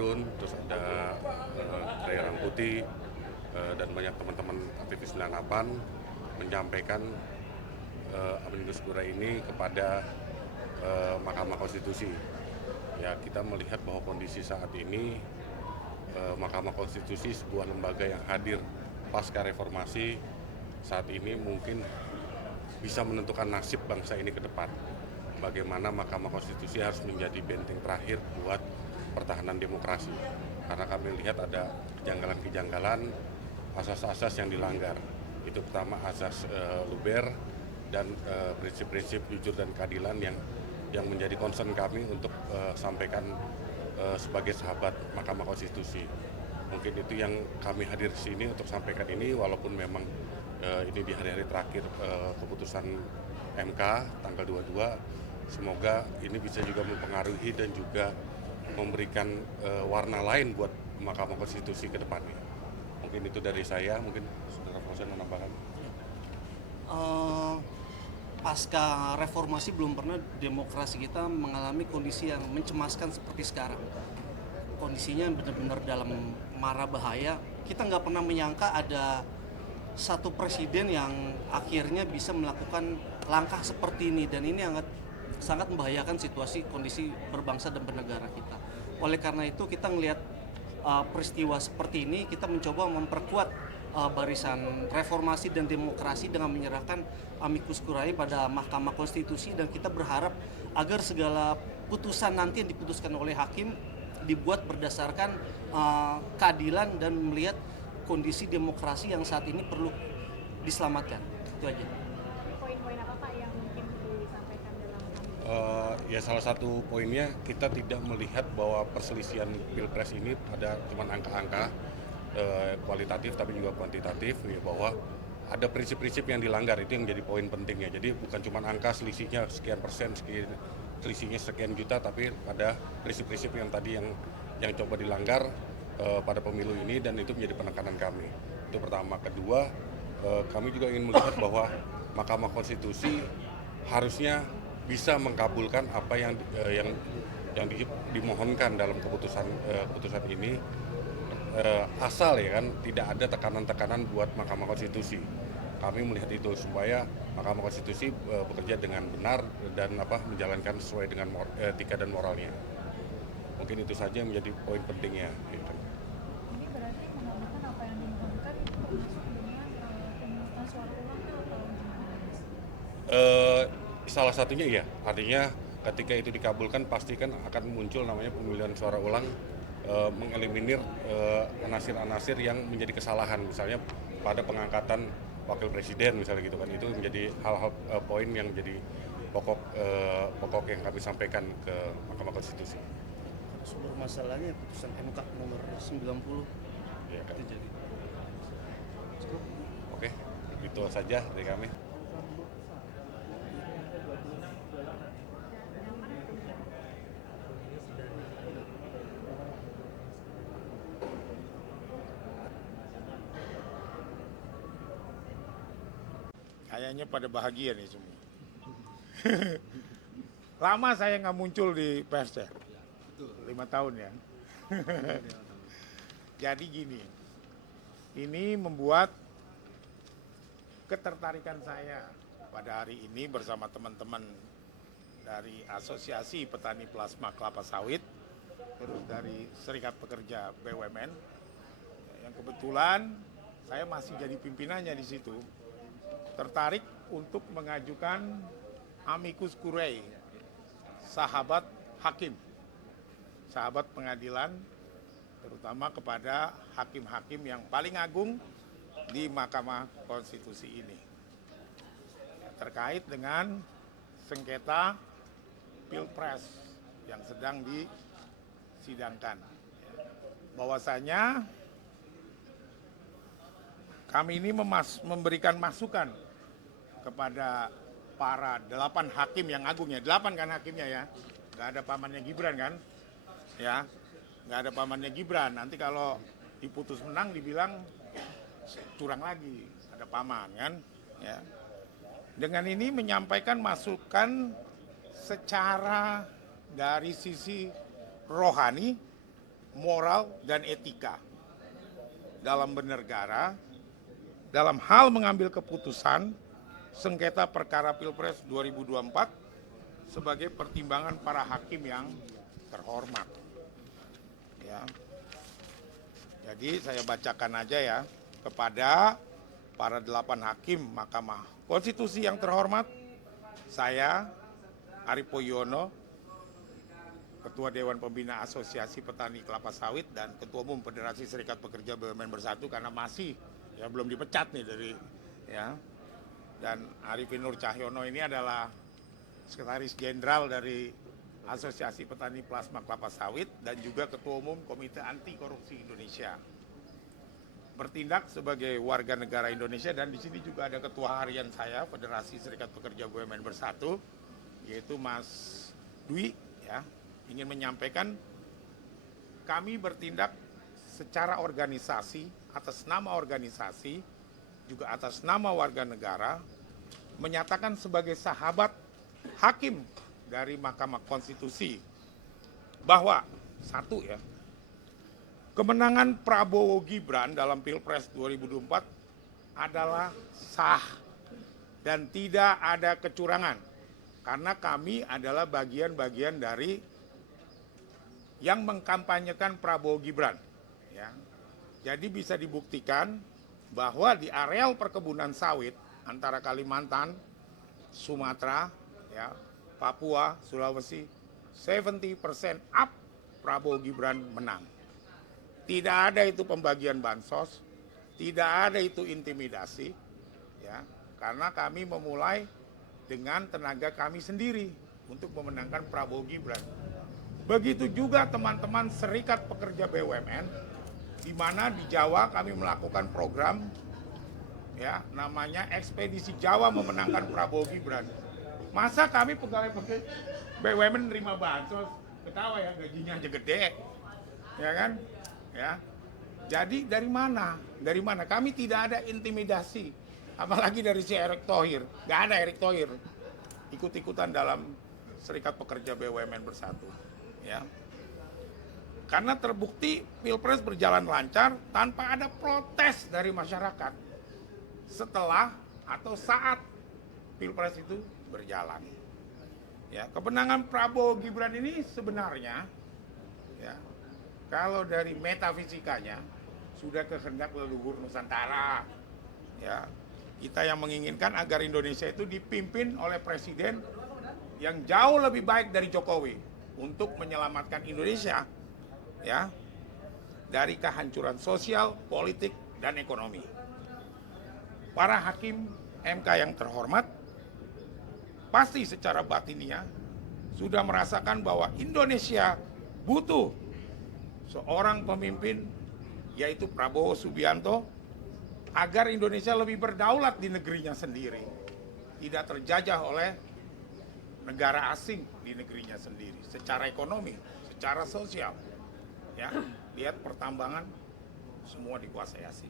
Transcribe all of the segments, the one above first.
Badrun, terus ada Ray Rangkuti, dan banyak teman-teman aktivis 98 menyampaikan Amicus Curiae ini kepada Mahkamah Konstitusi. Ya, kita melihat bahwa kondisi saat ini Mahkamah Konstitusi sebuah lembaga yang hadir pasca reformasi saat ini mungkin bisa menentukan nasib bangsa ini ke depan. Bagaimana Mahkamah Konstitusi harus menjadi benteng terakhir buat pertahanan demokrasi. Karena kami lihat ada kejanggalan-kejanggalan, asas-asas yang dilanggar. Itu pertama asas luber dan prinsip-prinsip jujur dan keadilan yang menjadi concern kami untuk sampaikan sebagai sahabat Mahkamah Konstitusi. Mungkin itu yang kami hadir di sini untuk sampaikan ini, walaupun memang ini di hari-hari terakhir keputusan MK tanggal 22. Semoga ini bisa juga mempengaruhi dan juga memberikan warna lain buat Mahkamah Konstitusi ke depannya. Mungkin itu dari saya, mungkin Saudara Fauzan menambahkan. Pasca reformasi belum pernah demokrasi kita mengalami kondisi yang mencemaskan seperti sekarang. Kondisinya benar-benar dalam mara bahaya. Kita nggak pernah menyangka ada satu presiden yang akhirnya bisa melakukan langkah seperti ini, dan ini sangat membahayakan situasi kondisi berbangsa dan bernegara kita. Oleh karena itu kita melihat peristiwa seperti ini, kita mencoba memperkuat barisan reformasi dan demokrasi dengan menyerahkan Amicus Curiae pada Mahkamah Konstitusi, dan kita berharap agar segala putusan nanti yang diputuskan oleh hakim dibuat berdasarkan keadilan dan melihat kondisi demokrasi yang saat ini perlu diselamatkan. Itu aja. Poin-poin apa Pak yang mungkin disampaikan dalam Ya, salah satu poinnya kita tidak melihat bahwa perselisihan Pilpres ini ada cuma angka-angka kualitatif tapi juga kuantitatif, ya, bahwa ada prinsip-prinsip yang dilanggar. Itu yang jadi poin pentingnya. Jadi bukan cuma angka selisihnya sekian persen, selisihnya sekian juta, tapi ada prinsip-prinsip yang tadi yang coba dilanggar pada pemilu ini, dan itu menjadi penekanan kami. Itu pertama. Kedua, kami juga ingin melihat bahwa Mahkamah Konstitusi harusnya bisa mengkabulkan apa yang dimohonkan dalam keputusan ini, asal ya kan tidak ada tekanan-tekanan buat Mahkamah Konstitusi. Kami melihat itu supaya Mahkamah Konstitusi bekerja dengan benar dan menjalankan sesuai dengan etika dan moralnya. Mungkin itu saja yang menjadi poin pentingnya. Gitu. ini berarti mengabulkan apa yang dimohonkan itu termasuk dengan pemungutan suara ulang atau gimana? Salah satunya iya, artinya ketika itu dikabulkan pasti kan akan muncul namanya pemilihan suara ulang, mengeliminir anasir-anasir yang menjadi kesalahan, misalnya pada pengangkatan wakil presiden misalnya gitu kan. Itu menjadi hal-hal poin yang menjadi pokok yang kami sampaikan ke Mahkamah Konstitusi. Sumber masalahnya putusan MK nomor 90 Ya, kan? itu jadi. Oke, itu saja dari kami. Kayaknya pada bahagia nih semua. Lama saya nggak muncul di pers ya, 5 tahun ya. Jadi gini, ini membuat ketertarikan saya pada hari ini bersama teman-teman dari Asosiasi Petani Plasma Kelapa Sawit, terus dari Serikat Pekerja BUMN, yang kebetulan saya masih jadi pimpinannya di situ. Tertarik untuk mengajukan Amicus Curiae, sahabat hakim, sahabat pengadilan, terutama kepada hakim-hakim yang paling agung di Mahkamah Konstitusi ini, terkait dengan sengketa Pilpres yang sedang disidangkan. Bahwasanya kami ini memberikan masukan kepada para 8 hakim yang agung ya, 8 kan hakimnya ya, nggak ada pamannya Gibran kan, ya, nggak ada pamannya Gibran. Nanti kalau diputus menang dibilang curang lagi, ada paman kan, ya. Dengan ini menyampaikan masukan secara dari sisi rohani moral dan etika dalam bernegara, dalam hal mengambil keputusan sengketa perkara Pilpres 2024 sebagai pertimbangan para hakim yang terhormat. Ya. Jadi saya bacakan aja ya, kepada para 8 hakim Mahkamah Konstitusi yang terhormat, saya Arief Poyono, Ketua Dewan Pembina Asosiasi Petani Kelapa Sawit dan Ketua Umum Federasi Serikat Pekerja BUMN Bersatu, karena masih ya belum dipecat nih dari ya. Dan Arifin Nur Cahyono ini adalah Sekretaris Jenderal dari Asosiasi Petani Plasma Kelapa Sawit dan juga Ketua Umum Komite Anti Korupsi Indonesia. Bertindak sebagai warga negara Indonesia, dan di sini juga ada Ketua Harian saya Federasi Serikat Pekerja BUMN Bersatu, yaitu Mas Dwi ya. Ingin menyampaikan kami bertindak secara organisasi, atas nama organisasi, juga atas nama warga negara, menyatakan sebagai sahabat hakim dari Mahkamah Konstitusi bahwa satu ya, kemenangan Prabowo Gibran dalam Pilpres 2024 adalah sah dan tidak ada kecurangan, karena kami adalah bagian-bagian dari yang mengkampanyekan Prabowo Gibran. Ya. Jadi bisa dibuktikan bahwa di areal perkebunan sawit antara Kalimantan, Sumatera, ya, Papua, Sulawesi, 70% up Prabowo Gibran menang. Tidak ada itu pembagian bansos, tidak ada itu intimidasi, ya, karena kami memulai dengan tenaga kami sendiri untuk memenangkan Prabowo Gibran. Begitu juga teman-teman Serikat Pekerja BUMN, di mana di Jawa kami melakukan program ya namanya Ekspedisi Jawa Memenangkan Prabowo Gibran. Masa kami pegawai BUMN nerima bansos, ketawa ya, gajinya aja gede, ya kan? Ya. Jadi dari mana? Dari mana? Kami tidak ada intimidasi, apalagi dari si Erick Thohir. Nggak ada Erick Thohir ikut-ikutan dalam Serikat Pekerja BUMN Bersatu. Ya. Karena terbukti Pilpres berjalan lancar tanpa ada protes dari masyarakat setelah atau saat Pilpres itu berjalan. Ya, kemenangan Prabowo Gibran ini sebenarnya ya, kalau dari metafisikanya sudah kehendak leluhur Nusantara. Ya, kita yang menginginkan agar Indonesia itu dipimpin oleh presiden yang jauh lebih baik dari Jokowi untuk menyelamatkan Indonesia ya dari kehancuran sosial, politik, dan ekonomi. Para hakim MK yang terhormat pasti secara batiniah sudah merasakan bahwa Indonesia butuh seorang pemimpin, yaitu Prabowo Subianto, agar Indonesia lebih berdaulat di negerinya sendiri, tidak terjajah oleh negara asing di negerinya sendiri, secara ekonomi, secara sosial. Ya, lihat pertambangan semua dikuasai asing.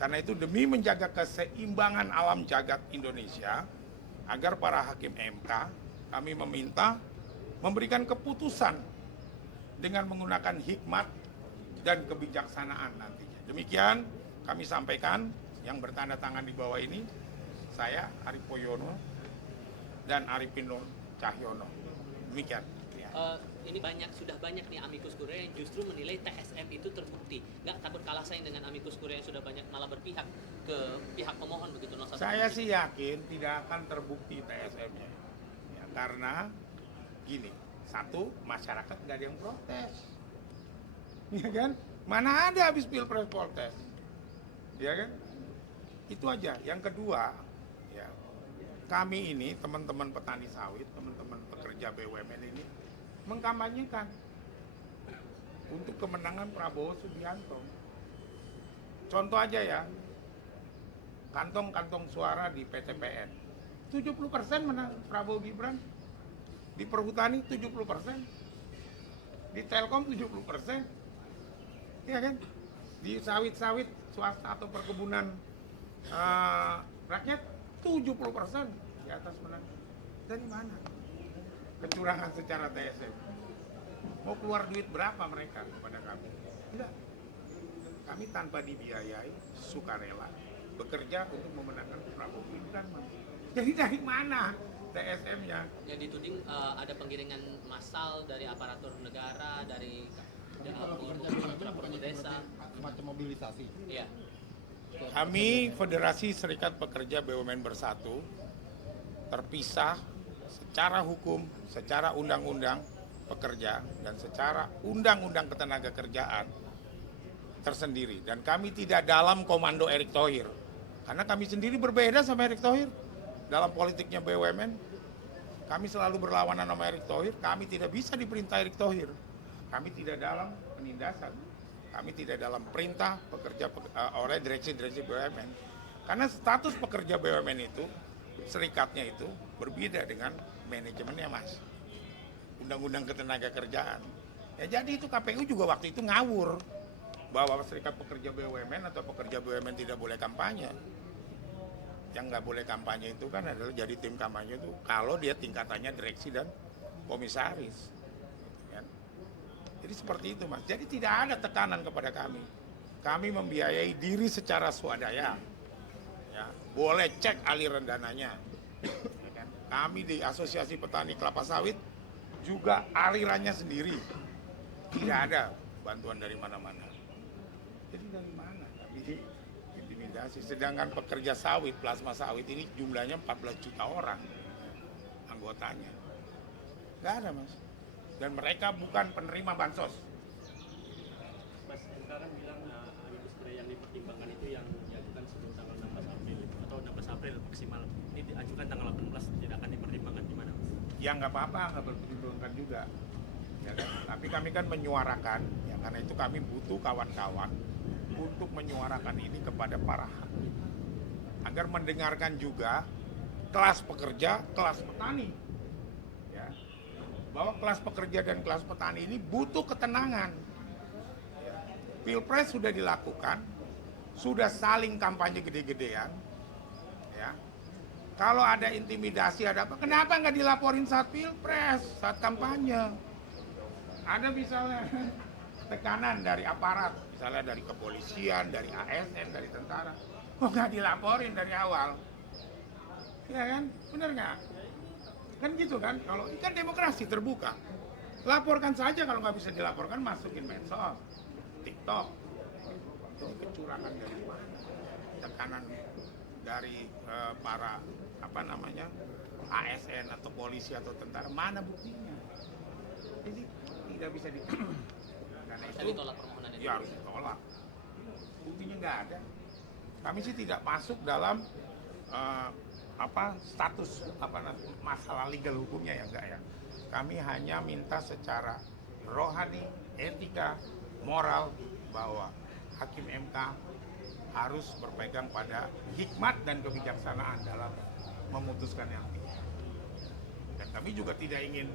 Karena itu demi menjaga keseimbangan alam jagat Indonesia, agar para hakim MK, kami meminta memberikan keputusan dengan menggunakan hikmat dan kebijaksanaan nantinya. Demikian kami sampaikan yang bertanda tangan di bawah ini, saya Arief Poyono dan Arifin Nur Cahyono. Demikian. Ya. Ini sudah banyak nih amicus curiae yang justru menilai TSM itu terbukti. Nggak takut kalah saing dengan amicus curiae yang sudah banyak malah berpihak ke pihak pemohon begitu. Saya sih yakin tidak akan terbukti TSM-nya. Ya, karena gini, satu, masyarakat nggak ada yang protes. Ya kan? Mana ada habis Pilpres protes. Ya kan? Itu aja. Yang kedua, ya, kami ini teman-teman petani sawit, teman-teman pekerja BUMN ini mengkampanyekan untuk kemenangan Prabowo Subianto. Contoh aja ya, kantong-kantong suara di PTPN, 70% menang Prabowo Gibran. Di perhutani 70%, di Telkom 70%, ya kan? Di sawit-sawit swasta atau perkebunan rakyat 70% di atas menang. Dari mana? Kecurangan secara TSM. Mau keluar duit berapa mereka kepada kami? Tidak. Kami tanpa dibiayai, sukarela, bekerja untuk memenangkan Prabowo Gibran. Mas. Jadi dari mana TSM-nya? Yang dituding ada penggiringan massal dari aparatur negara, dari aparatur desa. Semacam mobilisasi. Iya. Kami Federasi Serikat Pekerja BUMN Bersatu terpisah secara hukum, secara undang-undang pekerja, dan secara undang-undang ketenaga kerjaan tersendiri. Dan kami tidak dalam komando Erick Thohir. Karena kami sendiri berbeda sama Erick Thohir. Dalam politiknya BUMN, kami selalu berlawanan sama Erick Thohir. Kami tidak bisa diperintah Erick Thohir. Kami tidak dalam penindasan. Kami tidak dalam perintah pekerja oleh direksi-direksi BUMN. Karena status pekerja BUMN itu, serikatnya itu berbeda dengan manajemennya, Mas. Undang-undang ketenaga kerjaan. Ya jadi itu KPU juga waktu itu ngawur bahwa serikat pekerja BUMN atau pekerja BUMN tidak boleh kampanye. Yang nggak boleh kampanye itu kan adalah jadi tim kampanye itu kalau dia tingkatannya direksi dan komisaris. Jadi seperti itu, Mas. Jadi tidak ada tekanan kepada kami. Kami membiayai diri secara swadaya. Ya, boleh cek aliran dananya. Ya kan? Kami di Asosiasi Petani Kelapa Sawit juga alirannya sendiri. Tidak ada bantuan dari mana-mana. Jadi dari mana kami intimidasi? Sedangkan pekerja sawit, plasma sawit ini jumlahnya 14 juta orang anggotanya. Nggak ada, Mas. Dan mereka bukan penerima bansos. Mas, sekarang bilang amikus kure yang dipertimbangkan itu yang diajukan sebelum tanggal 16 April atau 16 April maksimal. Ini diajukan tanggal 18 tidak akan dipertimbangkan di mana, Mas? Ya nggak apa-apa, nggak berpertimbangkan juga. Ya kan? Tapi kami kan menyuarakan, ya karena itu kami butuh kawan-kawan untuk menyuarakan ini kepada para hakim. Agar mendengarkan juga kelas pekerja, kelas petani. Ya. Bahwa kelas pekerja dan kelas petani ini butuh ketenangan. Pilpres sudah dilakukan, sudah saling kampanye gede-gedean. Ya. Kalau ada intimidasi, ada apa? Kenapa nggak dilaporin saat Pilpres, saat kampanye? Ada misalnya tekanan dari aparat, misalnya dari kepolisian, dari ASN, dari tentara. Kok nggak dilaporin dari awal? Ya kan? Bener nggak? Kan gitu kan? Kalau ini kan demokrasi terbuka. Laporkan saja, kalau nggak bisa dilaporkan masukin medsos, TikTok. Ini kecurangan dari mana? Tekanan dari para ASN atau polisi atau tentara, mana buktinya? Jadi tidak bisa ditolak. Karena Bisa itu ditolak permohonan itu. ya harus ditolak. Buktinya nggak ada. Kami sih tidak masuk dalam status masalah legal hukumnya, ya enggak ya. Kami hanya minta secara rohani, etika, moral bahwa hakim MK harus berpegang pada hikmat dan kebijaksanaan dalam memutuskan yang ini. Dan kami juga tidak ingin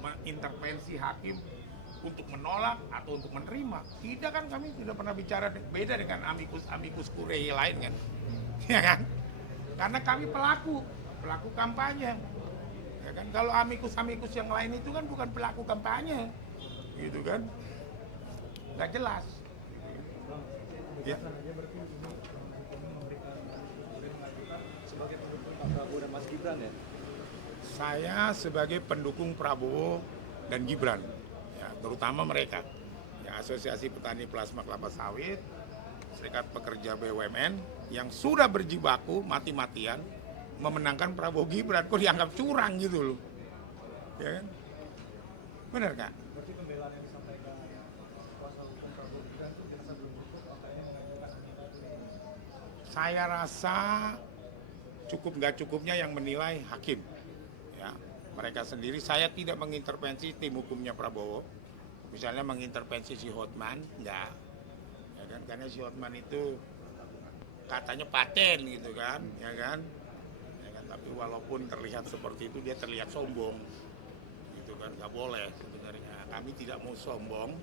mengintervensi hakim untuk menolak atau untuk menerima. Tidak kan, kami tidak pernah bicara beda dengan amikus kurie lain kan. Ya kan? Karena kami pelaku kampanye. Ya kan? Kalau amikus yang lain itu kan bukan pelaku kampanye. Gitu kan? Nggak jelas. Ya. Sebagai pendukung Pak Prabowo dan Mas Gibran ya? Saya sebagai pendukung Prabowo dan Gibran, ya, terutama mereka, ya, Asosiasi Petani Plasma Kelapa Sawit, Serikat Pekerja BUMN yang sudah berjibaku mati-matian memenangkan Prabowo Gibran, kok dianggap curang gitu loh, ya kan? Benar nggak? Berarti pembelaan yang disampaikan kuasa hukum Prabowo Gibran itu dirasa belum cukup, makanya mengajukan Saya rasa cukup nggak cukupnya yang menilai hakim. Ya, mereka sendiri, saya tidak mengintervensi tim hukumnya Prabowo. Misalnya mengintervensi si Hotman, enggak. Ya kan, karena si Hotman itu katanya paten gitu kan, ya kan. Ya kan, tapi walaupun terlihat seperti itu, dia terlihat sombong. Gitu kan, nggak boleh sebenarnya. Kami tidak mau sombong,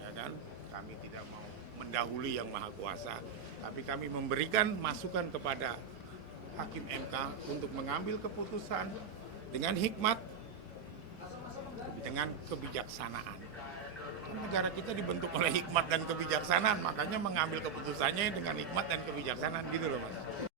ya kan. Kami tidak mau mendahului yang Maha Kuasa, tapi kami memberikan masukan kepada hakim MK untuk mengambil keputusan dengan hikmat, dengan kebijaksanaan. Kan negara kita dibentuk oleh hikmat dan kebijaksanaan, makanya mengambil keputusannya dengan hikmat dan kebijaksanaan gitu loh Mas.